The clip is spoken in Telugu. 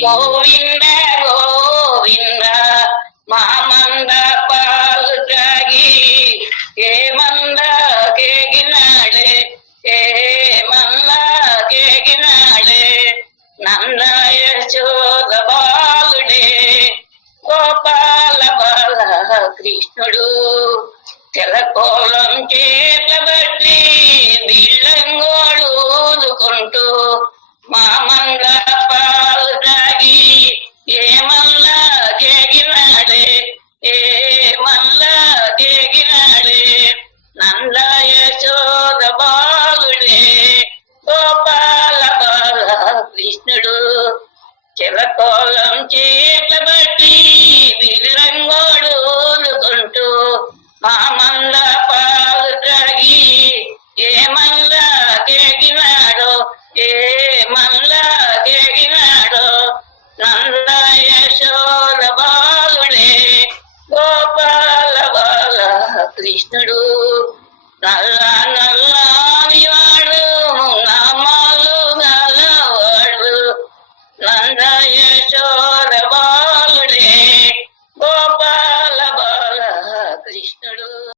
గోవింద గోవింద మామంద పాలు త్రాగి ఏమంద కేగినాడే ఏమల్ల కేగినాడే నంద యశోద బాలుడే గోపాల బాల కృష్ణుడు తెలకోలం చేతబట్టి బిల్లంగోడు ఊదుకుంటూ మామంద పాలు తాగి ఏమల్లా కేగినాడే ఏమల్లా కేగినాడే నంద యశోద బాలుడే గోపాల బాల కృష్ణుడు చెలకోలం చేతబట్టి బిల్లంగోడు ఊదుకుంటూ మామంద పాలు తాగి ఏమల్లా కేగినాడో ఏమల్లా కేగినాడో నంద యశోద బాలుడే గోపాల బాల కృష్ణుడు